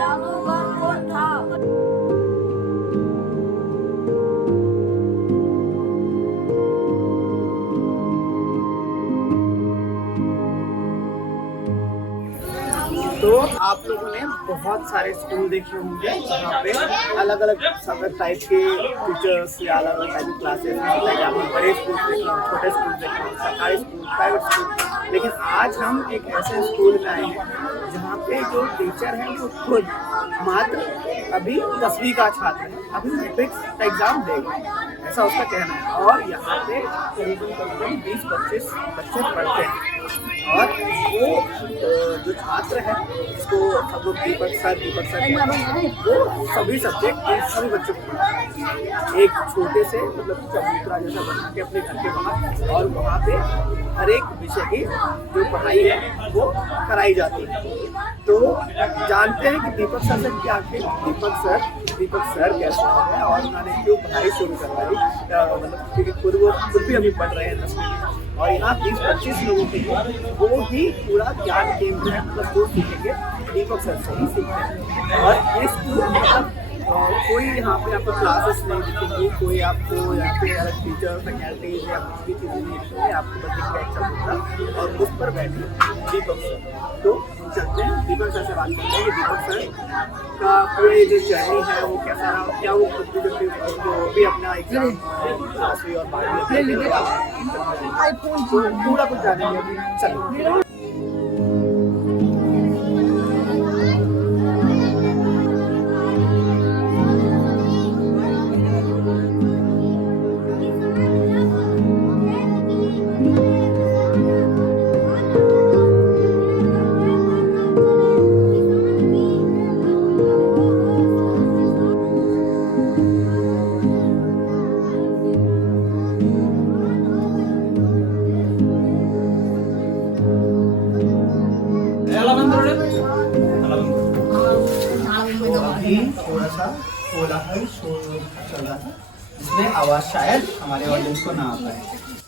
जादूगर कौन था? तो आप लोगों ने बहुत सारे स्कूल देखे होंगे जहाँ पे अलग अलग टाइप के टीचर्स या अलग अलग टाइप की क्लासेस हैं। आपने बड़े स्कूल देखे हो, छोटे स्कूल देखे हो, सरकारी स्कूल, प्राइवेट स्कूल। लेकिन आज हम एक ऐसे स्कूल में आए हैं जहाँ पे जो टीचर हैं वो खुद मात्र अभी 10वीं का छात्र है, अभी मैट्रिक का एग्जाम देगा, ऐसा उसका कहना है। और यहाँ पे करीबन 20-25 बच्चे पढ़ते हैं। और वो जो छात्र है जिसको सब लोग दीपक सर वो सभी सब्जेक्ट सभी बच्चों को पढ़ाते हैं, एक छोटे से मतलब चबूतरा जैसा बना के अपने घर के बाहर। और वहाँ पे हर एक विषय की जो पढ़ाई है वो कराई जाती है। तो जानते हैं कि दीपक सर से क्या थे। दीपक सर कैसे है और उन्होंने क्यों पढ़ाई शुरू करवाई, मतलब क्योंकि खुद भी अभी पढ़ रहे हैं 10वीं में। और यहाँ 20-25 लोगों के लिए वो ही पूरा ज्ञान केंद्र है, मतलब वो सीखेंगे दीपक सर से ही सीखेंगे। और इस मतलब कोई यहाँ पे आपको क्लासेस नहीं दिखेंगी, कोई आपको यहाँ पे अलग टीचर फैकल्टीज या कुछ भी चीज़ें नहीं दिखेंगी, आपको बस दिखेगा एक चबूतरा और उस पर बैठे दीपक सर। तो चलते हैं दीपक सर से बात करते हैं कि दीपक सर का पूरी जो जर्नी है वो कैसा रहा, क्या वो खुद भी अपना एग्जाम 10वीं और 12वीं पूरा कुछ जानेंगे अभी। चलो थोड़ा सा कोलाहल शोर चल रहा था जिसमें आवाज शायद हमारे ऑडियंस को ना आ पाए।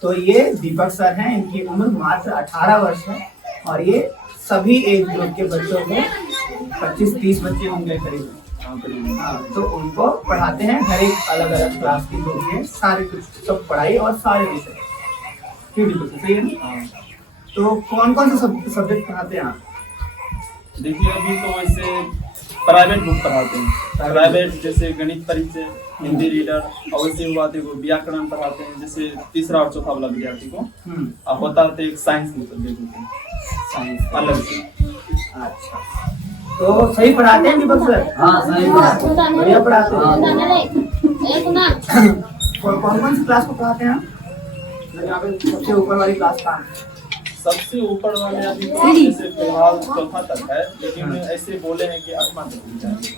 तो ये दीपक सर हैं, इनकी उम्र मात्र 18 वर्ष है और ये सभी एज ग्रुप के बच्चों को 25-30 बच्चे होंगे करीब। हाँ, तो उनको पढ़ाते हैं हर एक अलग अलग क्लास की जो भी है, सारे सब पढ़ाई और सारे विषय। क्यों दीपक सही है ना? तो कौन कौन से सब्जेक्ट पढ़ाते हैं आप? देखिए अभी तो वैसे प्राइवेट बुक पढ़ाते हैं, प्राइवेट जैसे गणित परिचय, हिंदी रीडर, और वैसे हुआ तो व्याकरण पढ़ाते हैं जैसे तीसरा और चौथा वाला विद्यार्थी को। अब होता है एक साइंस में सब्जेक्ट अलग से। अच्छा, तो सही पढ़ाते हैं दीपक सर? हाँ सही पढ़ाते हैं, बढ़िया पढ़ाते हैं। कौन कौन सी क्लास को पढ़ाते हैं? यहाँ पे सबसे ऊपर वाली क्लास कहाँ है? सबसे ऊपर वाले अभी जैसे फिलहाल चौथा तक है, लेकिन ऐसे बोले हैं कि 8वां तक भी जाएंगे।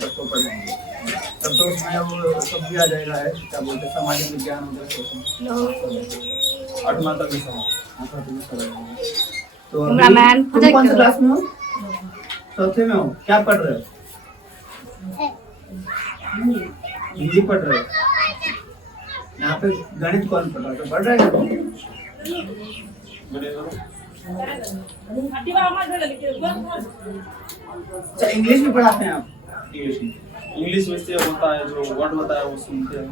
तब तो पढ़ेंगे, तब तो उसमें वो सब भी आ जाएगा है, क्या बोलते हैं सामाजिक विज्ञान वगैरह 8वां तक भी समझ। तो तुम कौन सी क्लास में हो? चौथे में हो। क्या पढ़ रहे हो? हिंदी पढ़ रहे हो। यहाँ पे गणित कौन पढ़ रहा है? पढ़ रहे हो? अच्छा, इंग्लिश भी पढ़ाते हैं आप? इंग्लिश वैसे होता है जो वर्ड होता है वो सुनते हैं।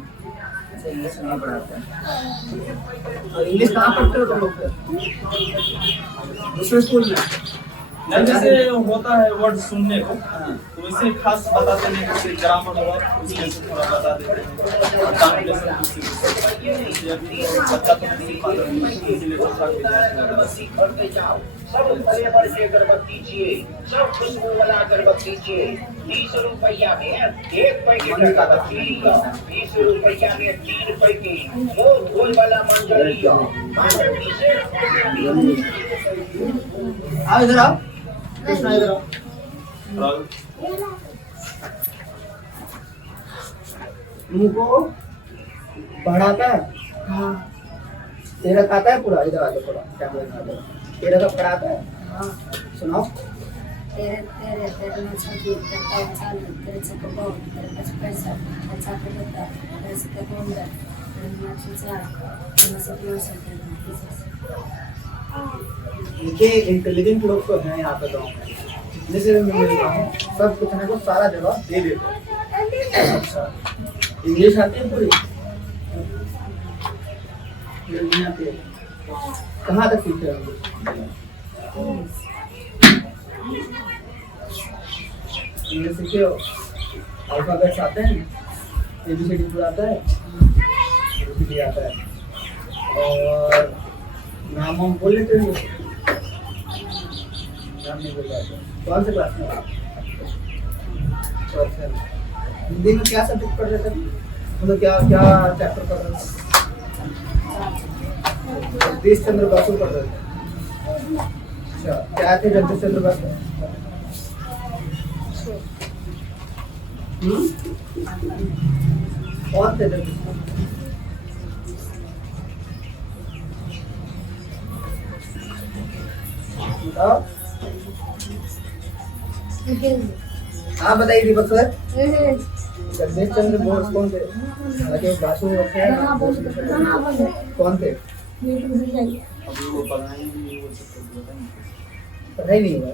अच्छा, इंग्लिश नहीं पढ़ाते हैं। तो इंग्लिश कहाँ पढ़ते हो तुम लोग? दूसरे स्कूल में? नहीं, जैसे होता है वर्ड सुनने को, तो वैसे खास बताते नहीं, जैसे ग्रामर हुआ उसमें से थोड़ा बता देते हैं और ट्रांसलेशन बच्चा तो नहीं सीख पाता, इसलिए तो सब बड़े बड़े से अगरबत्ती चाहिए, सब खुशबू वाला अगरबत्ती चाहिए। 20 रुपया में 1 पैकेट अगरबत्ती, 20 रुपया में 3 पैकेट मुंह धोए वाला मंजरी। आओ इधर आओ, कृष्णा इधर आओ। तुमको पढ़ाता है? हाँ। तेरा खाता है पूरा? इधर आ जाओ थोड़ा, क्या बोलना है? तेरा तो पढ़ाता है? हाँ। सुनाओ। तेरे तेरे तेरे में छठी तेरे चाल तेरे से कबो तेरे पास पैसा अच्छा करता तेरे से कबोंदा तेरे में चीज़ा तेरे से क्लोज है। इनके इंटेलिजेंट लोग तो हैं यहाँ पे गाँव में, जैसे मैं सब कुछ ना कुछ सारा जवाब दे देते। अच्छा, इंग्लिश आती है पूरी? नहीं आती है। कहाँ तक सीखे हो? इंग्लिश सीखे हो? अल्फाबेट्स आते हैं? ABCD पूरा आता है? ABCD आता है। और नाम हम बोल लेते हैं? नाम नहीं बोल पाते। कौन से क्लास में आप? हिंदी में क्या सब्जेक्ट पढ़ रहे थे? मतलब क्या क्या चैप्टर पढ़ रहे थे? जगदीश चंद्र बसु पढ़ रहे थे। अच्छा, क्या थे जगदीश चंद्र बसु? कौन थे जगदीश? बताओ। हाँ बताइए दीपक सर। जगदीश चंद्र बोस कौन थे? राकेश बासु थे? कौन थे? अभी वो पढ़ाई नहीं हो सकती, पढ़ाई नहीं हुआ।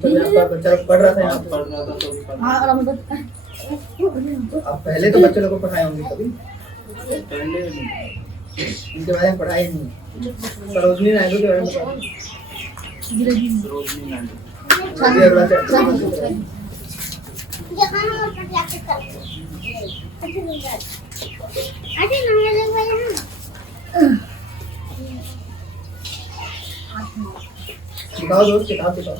तो जब आप बच्चा पढ़ रहा था यहाँ पे? पढ़ रहा था तो भी पढ़ा। आप पहले तो बच्चे लोगों को पढ़ाए होंगे कभी? पहले इनके बारे में पढ़ाई नहीं। सरोजनी नायडू के बारे में पढ़ा? सरोजनी नायडू। चलिए अगला चैप्टर। सिखाओ दोस्त, सिखाओ सिखाओ।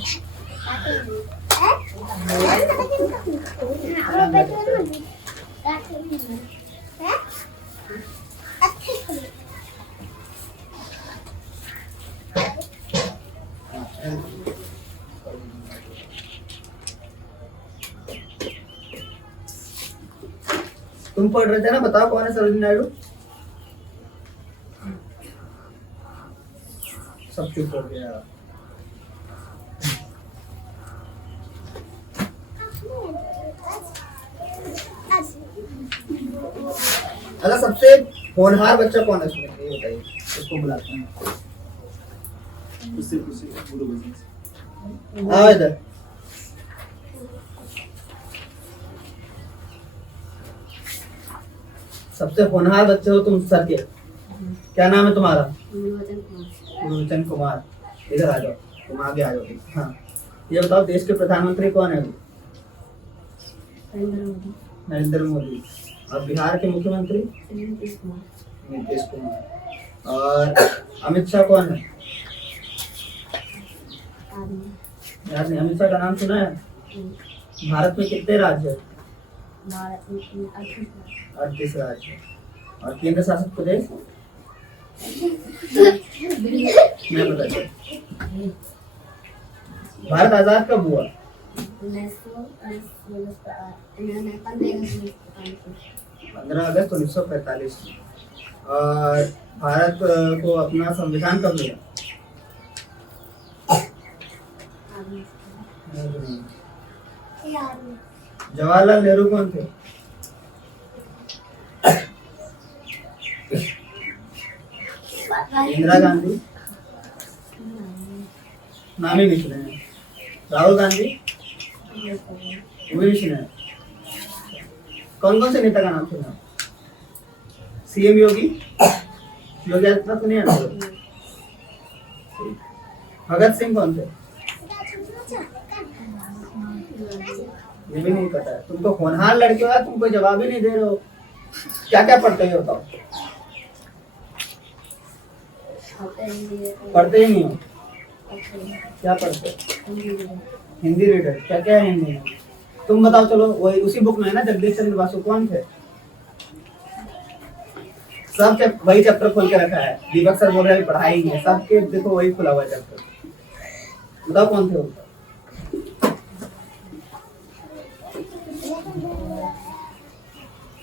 तुम पढ़ रहे थे ना, बताओ कौन है सरोजिनी नायडू? सब चुप हो गया। अगर सबसे होनहार बच्चा कौन है उसमें, ये बताइए, उसको बुलाते हैं। उससे गुरु बिजनेस। आओ इधर। सबसे होनहार बच्चे हो तुम सर के, क्या नाम है तुम्हारा? गुरुवचन कुमार। इधर आ जाओ, तुम आगे आ जाओ। हाँ, ये बताओ देश के प्रधानमंत्री कौन है? नरेंद्र मोदी। और बिहार के मुख्यमंत्री? नीतीश कुमार। और अमित शाह कौन है? यार नहीं, अमित शाह का नाम सुना है? भारत में कितने राज्य है? 38 राज्य। और केंद्र शासित प्रदेश? मैं बताइए। भारत आजाद कब हुआ? 15 अगस्त 1945। और भारत को अपना संविधान कब मिला? जवाहरलाल नेहरू कौन थे? इंदिरा गांधी? नाम ही नहीं सुने हैं। राहुल गांधी? वो भी सुना है। कौन कौन से नेता का नाम सुना? CM योगी? योगी आदित्यनाथ नहीं है? भगत सिंह कौन थे? ये भी नहीं पता है। तुमको होनहार लड़के हो, तुमको जवाब ही नहीं दे रहे हो। क्या क्या पढ़ते हो बताओ? पढ़ते ही नहीं हो? क्या पढ़ते हो? हिंदी रीडर। क्या क्या है हिंदी में? तुम बताओ। चलो वही उसी बुक में है ना, जगदीश चंद्र बसु कौन थे? सब वही चैप्टर खोल के रखा है। दीपक सर बोल रहे हैं पढ़ाई है, सबके देखो वही खुला हुआ चैप्टर। बताओ कौन थे उनका?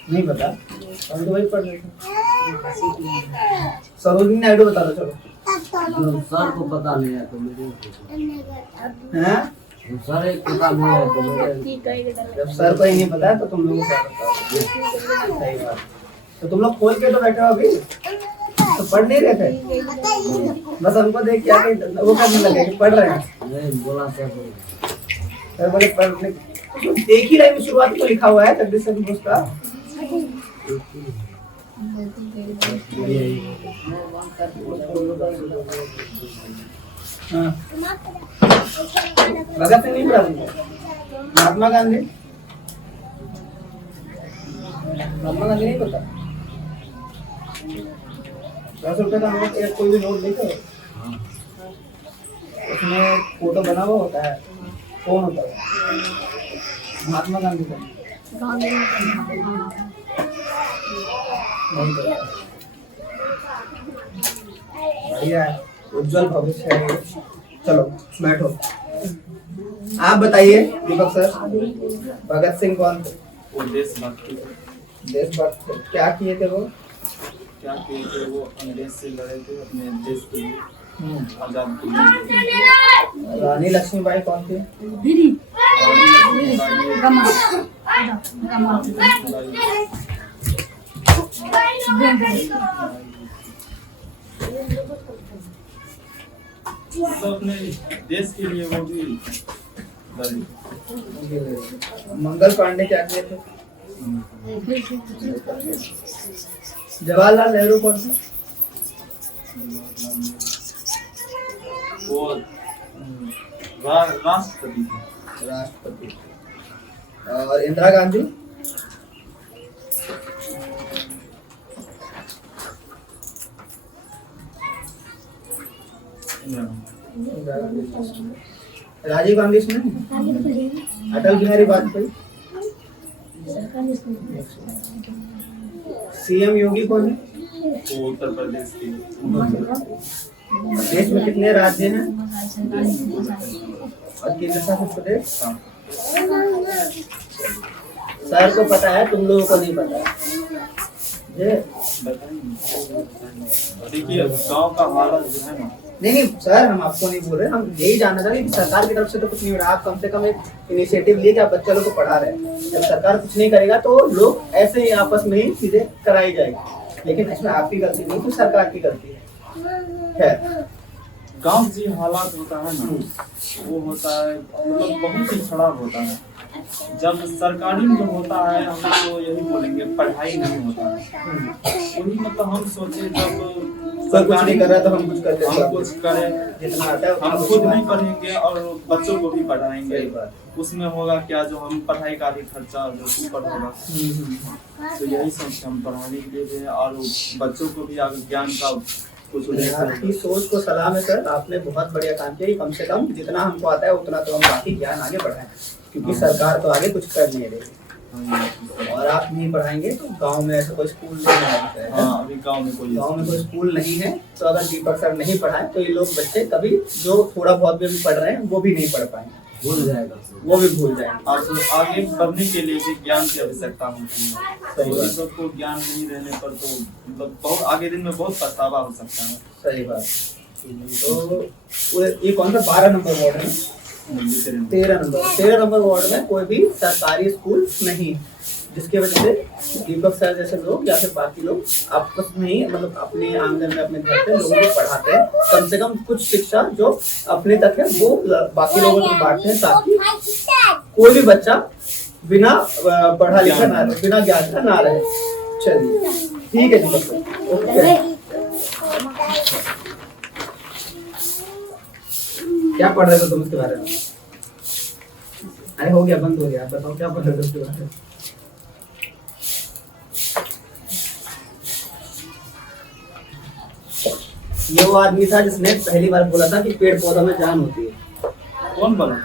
नहीं पता? हम तो वही पढ़ रहे थे। सरोजिनी नायडू बता दो। चलो सर को पता नहीं है तो मेरे हैं? सर एक पता नहीं है तो मेरे जब सर को ही नहीं पता है तो तुम लोगों को क्या पता? सही बात। तो तुम लोग खोल के तो बैठे हो अभी, तो पढ़ नहीं रहे थे? बस हमको देख क्या वो करने लगे कि पढ़ रहे हैं। नहीं बोला सर सर बोले पढ़ने एक ही लाइन में शुरुआत में लिखा हुआ है जगदीश चंद्र बोस का। हाँ। भगत सिंह नहीं पढ़ा तुमको? महात्मा गांधी नहीं पता? 10 रुपए का नोट या कोई भी नोट देखो, उसमें फोटो बना हुआ होता है, कौन होता है? महात्मा गांधी का नहीं पता। बढ़िया है, उज्जवल भविष्य है। चलो बैठो, आप बताइए दीपक सर, भगत सिंह कौन थे? वो देशभक्त देशभक्त क्या किए थे वो? क्या किए थे वो? अंग्रेज से लड़े थे अपने देश के लिए, आजाद के लिए। रानी लक्ष्मीबाई कौन थी? तो अपने देश के लिए वो भी लड़ी। मंगल पांडे क्या किए थे? जवाहरलाल नेहरू कौन थे? वो राष्ट्रपति थे। राष्ट्रपति। और इंदिरा गांधी? राजीव गांधी सुने? अटल बिहारी वाजपेयी? सीएम योगी कौन है? वो उत्तर प्रदेश के। देश में कितने राज्य हैं और केंद्र शासित प्रदेश? सर को पता है, तुम लोगों को नहीं पता है। देखिए गांव का हालत जो है ना, नहीं सर, हम आपको नहीं बोल रहे, हम यही जानना चाह रहे हैं कि सरकार की तरफ से तो कुछ नहीं हो रहा। आप कम से कम एक इनिशिएटिव लिए कि आप बच्चे लोग को पढ़ा रहे हैं। जब सरकार कुछ नहीं करेगा तो लोग ऐसे ही आपस में ही चीजें कराई जाएगी, लेकिन इसमें आपकी गलती नहीं, तो सरकार की गलती है। गांव जी हालात होता है ना, वो होता है मतलब बहुत ही खराब होता है। जब सरकारी में जो होता है, हम तो यही बोलेंगे पढ़ाई नहीं होता है। वही मतलब हम सोचे जब कुछ नहीं कर रहा तो हम कुछ करते हैं, हम कुछ करें, जितना आता है हम खुद नहीं पढ़ेंगे और बच्चों को भी पढ़ाएंगे। उसमें होगा क्या, जो हम पढ़ाई का भी खर्चा जो ऊपर होगा। तो यही सोच हम पढ़ाने के लिए हैं और बच्चों को भी आगे ज्ञान का कुछ। आपकी सोच को सलाम है सर, आपने बहुत बढ़िया काम किया। कम से कम जितना हमको आता है उतना तो हम बाकी ज्ञान आगे बढ़ाएं, क्योंकि सरकार तो आगे कुछ कर नहीं रही। और आप नहीं पढ़ाएंगे तो गांव में ऐसा कोई स्कूल नहीं है। हाँ, अभी गांव में कोई स्कूल नहीं है, तो अगर दीपक सर नहीं पढ़ाए तो ये लोग बच्चे कभी जो थोड़ा बहुत भी पढ़ रहे हैं वो भी नहीं पढ़ पाएंगे, भूल जाएगा, वो भी भूल जाएंगे। और तो आगे बढ़ने के लिए भी ज्ञान की आवश्यकता होती है। तो ये सबको ज्ञान नहीं रहने पर तो मतलब बहुत आगे दिन में बहुत पछतावा हो सकता है। सही बात। तो ये कौन सा 12 नंबर वार्ड है? 13 नंबर वार्ड में कोई भी सरकारी स्कूल नहीं, जिसकी वजह से दीपक सर जैसे लोग या फिर बाकी लोग आपस में ही मतलब अपने आंगन में अपने घर पे लोगों को पढ़ाते हैं। कम से कम कुछ शिक्षा जो अपने तक है वो बाकी लोगों को बांटते हैं, ताकि कोई भी बच्चा बिना पढ़ा लिखा ना रहे, बिना ज्ञान का ना रहे। चलिए ठीक है दीपक सर, ओके। क्या पढ़ रहे थे तुम इसके बारे में? अरे हो गया, बंद हो गया। आप बताओ क्या पढ़ रहे थे उसके बारे में? ये वो आदमी था जिसने पहली बार बोला था कि पेड़ पौधों में जान होती है। कौन बोला?